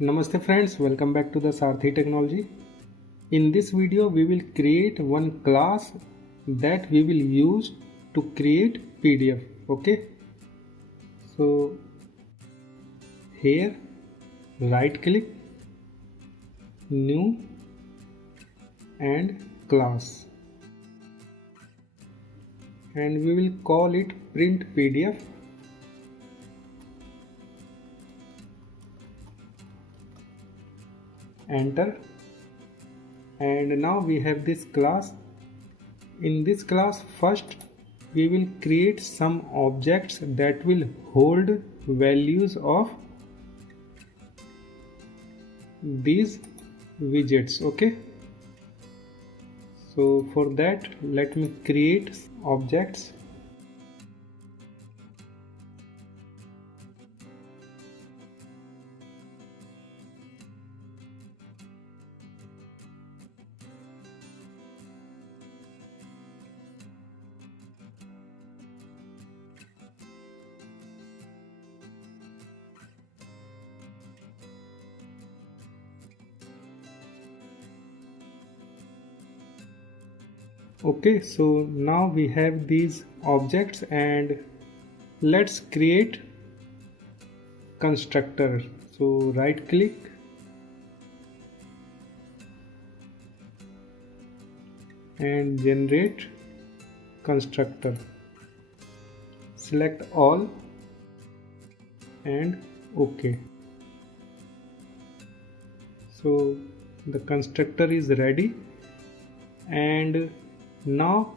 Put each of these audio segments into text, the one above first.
Namaste friends, welcome back to the Sarthi Technology. In this video we will create one class that we will use to create PDF. Okay, so here right click, new and class, and we will call it print PDF. Enter, and now we have this class. In this class, first we will create some objects that will hold values of these widgets. Okay, so for that let me create objects. Okay, so now we have these objects and let's create constructor. So right click and generate constructor, select all and OK. So the constructor is ready, and now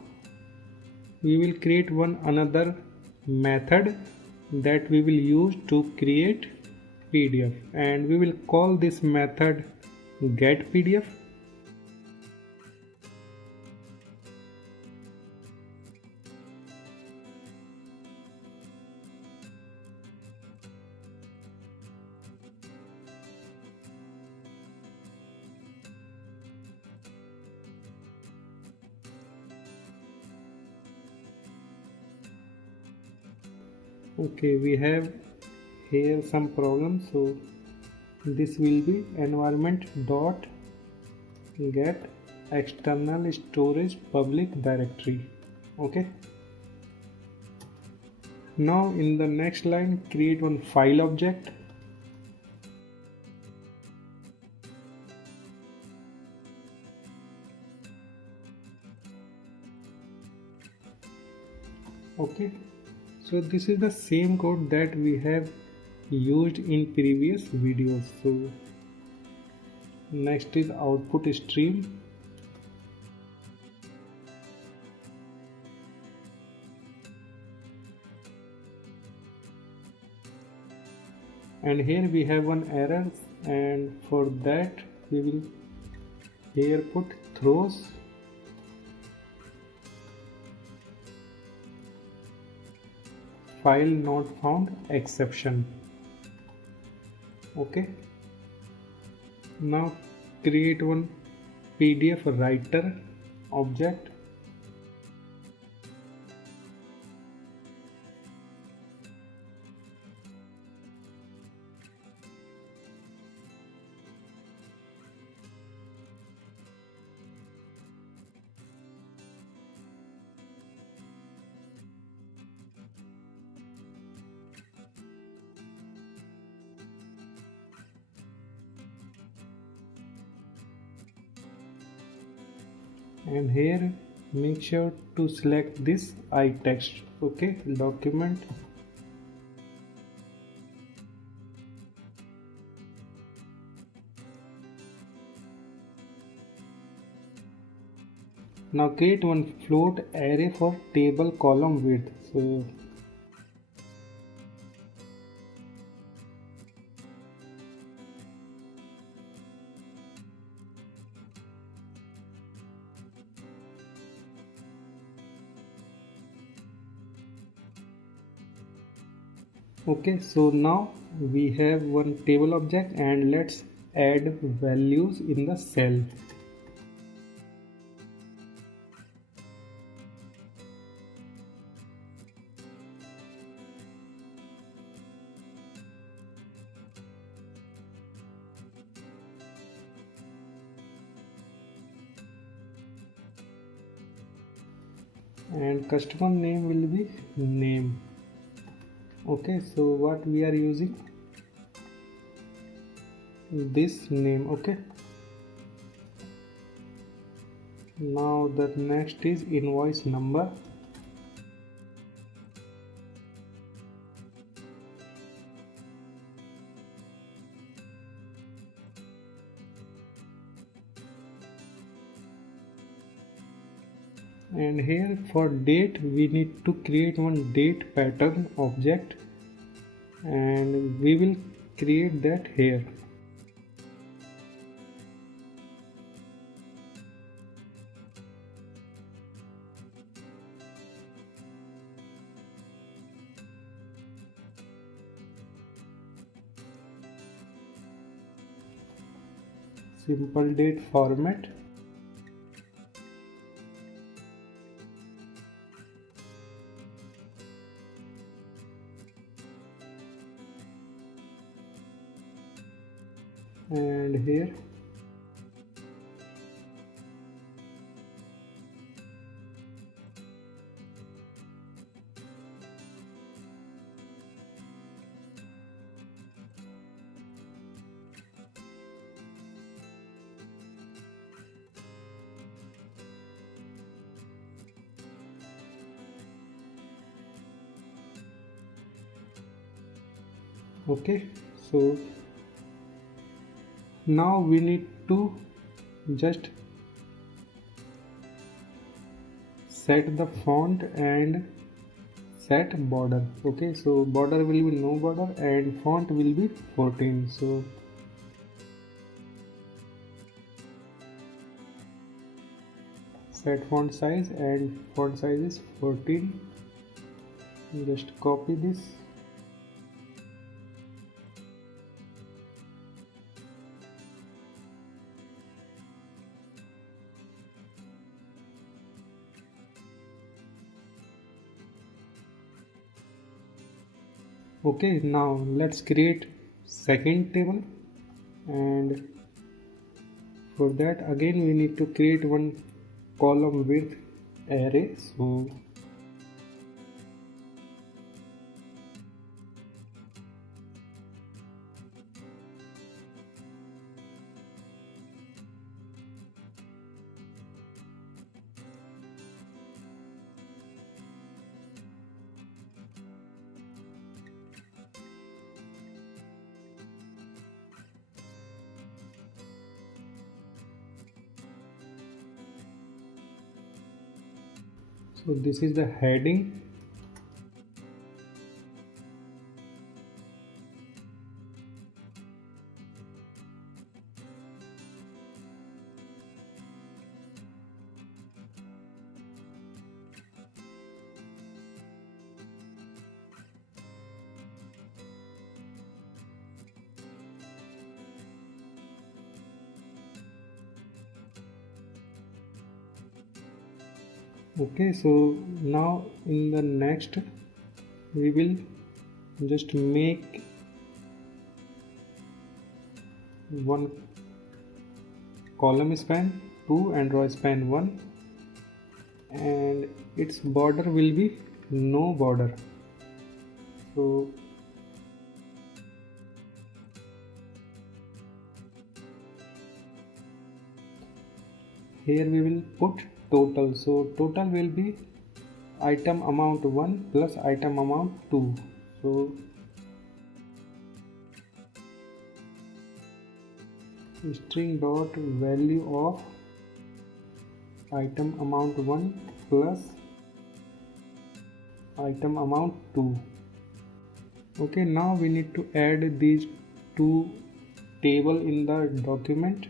we will create another method that we will use to create PDF, and we will call this method get PDF. Okay, we have here some problems, so this will be environment dot get external storage public directory. Okay, now in the next line create one file object. Okay, so this is the same code that we have used in previous videos. So next is output stream. And here we have one error, and for that we will here put throws file not found exception. Okay, now create one PDF writer object. And here make sure to select this iText. Okay, document, now create one float array for table column width. So okay, so now we have one table object, and let's add values in the cell. and customer name will be name. Okay, so what we are using, this name. Okay, now the next is invoice number. And here for date we need to create one date pattern object, and we will create that here. Simple date format. And here okay, so now we need to just set the font and set border. Okay, so border will be no border and font will be 14. So set font size, and font size is 14. Just copy this. Okay, now let's create second table, and for that again we need to create one column width array. So this is the heading. Okay, so now in the next we will just make one column span 2 and row span 1, and its border will be no border. So here we will put total. So total will be item amount 1 plus item amount 2. So string dot value of item amount 1 plus item amount 2. Okay, now we need to add these two table in the document.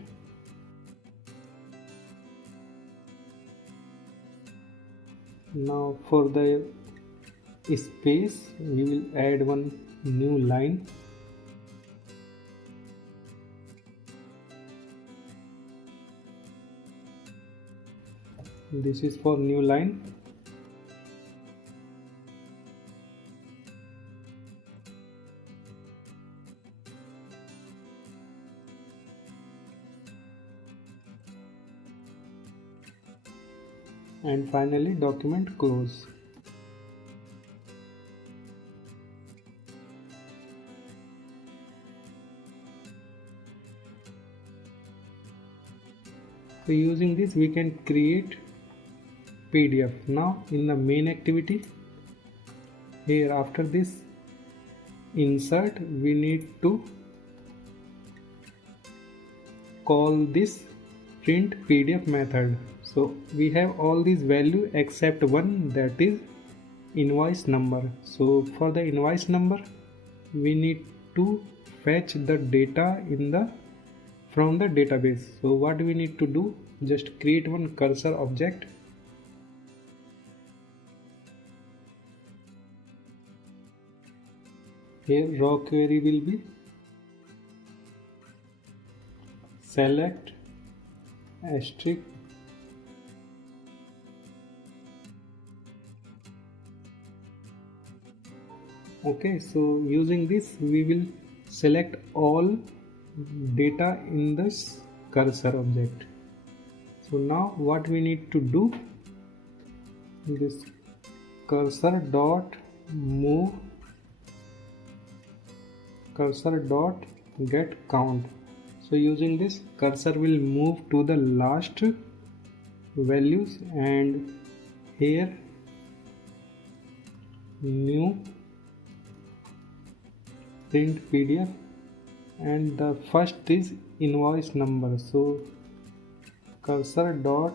Now for the space we will add one new line. This is for new line. and finally document close. So using this we can create PDF. Now in the main activity, here after this insert, we need to call this print PDF method. So we have all these values except one, that is invoice number. So for the invoice number we need to fetch the data from the database. So what we need to do, just create one cursor object. Here raw query will be select asterisk okay. So using this we will select all data in this cursor object. So now what we need to do, this cursor dot move cursor dot get count. So using this cursor will move to the last values, and here new print PDF, and the first is invoice number. So cursor dot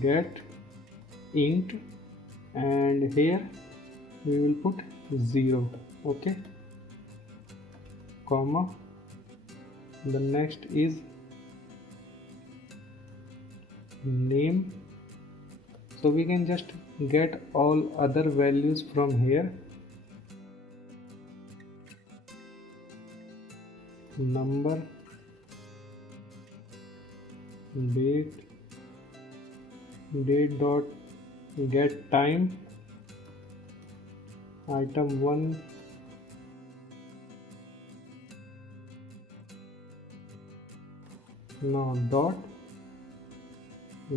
get int, and here we will put 0, okay, comma. The next is name. So we can just get all other values from here. Number, date dot get time, item 1, now dot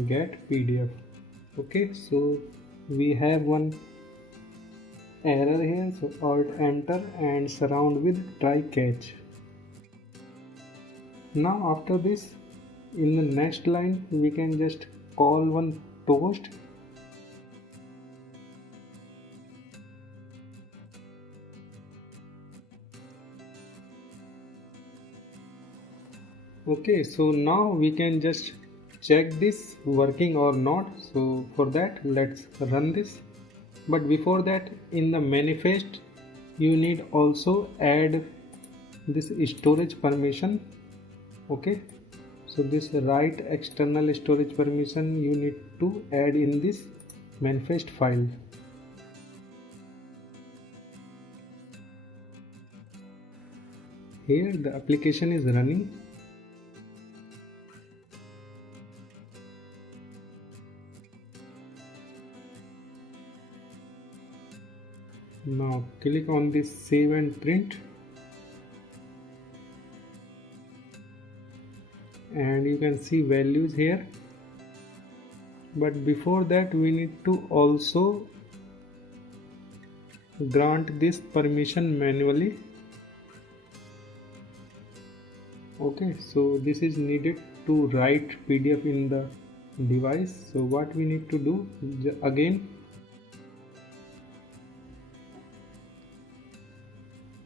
get PDF. Okay, so we have one error here, so alt enter and surround with try catch. Now after this, in the next line we can just call one toast. Okay, so now we can just check this working or not. So for that let's run this. But before that, in the manifest you need also add this storage permission. Okay, so this write external storage permission you need to add in this manifest file. Here the application is running. Now click on this save and print, and you can see values here. But before that we need to also grant this permission manually. Okay, so this is needed to write PDF in the device. So what we need to do, again,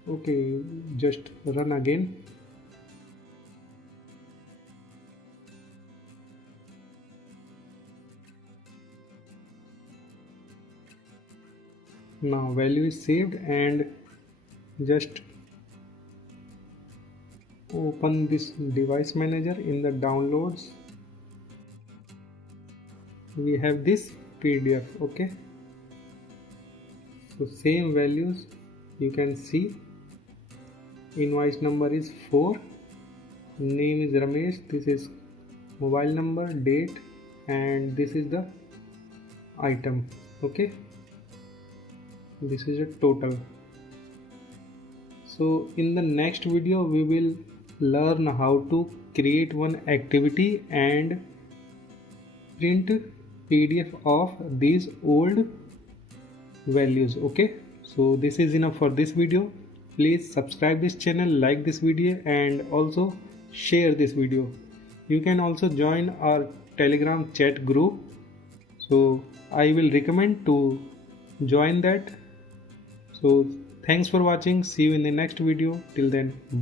okay, just run again. Now value is saved, and just open this device manager. In the downloads we have this PDF. Okay, so same values you can see. Invoice number is 4, name is Ramesh, this is mobile number, date, and this is the item. Okay, this is a total. So in the next video we will learn how to create one activity and print PDF of these old values. Okay, so this is enough for this video. Please subscribe this channel, like this video, and also share this video. You can also join our Telegram chat group, so I will recommend to join that. So thanks for watching. See you in the next video. Till then, bye.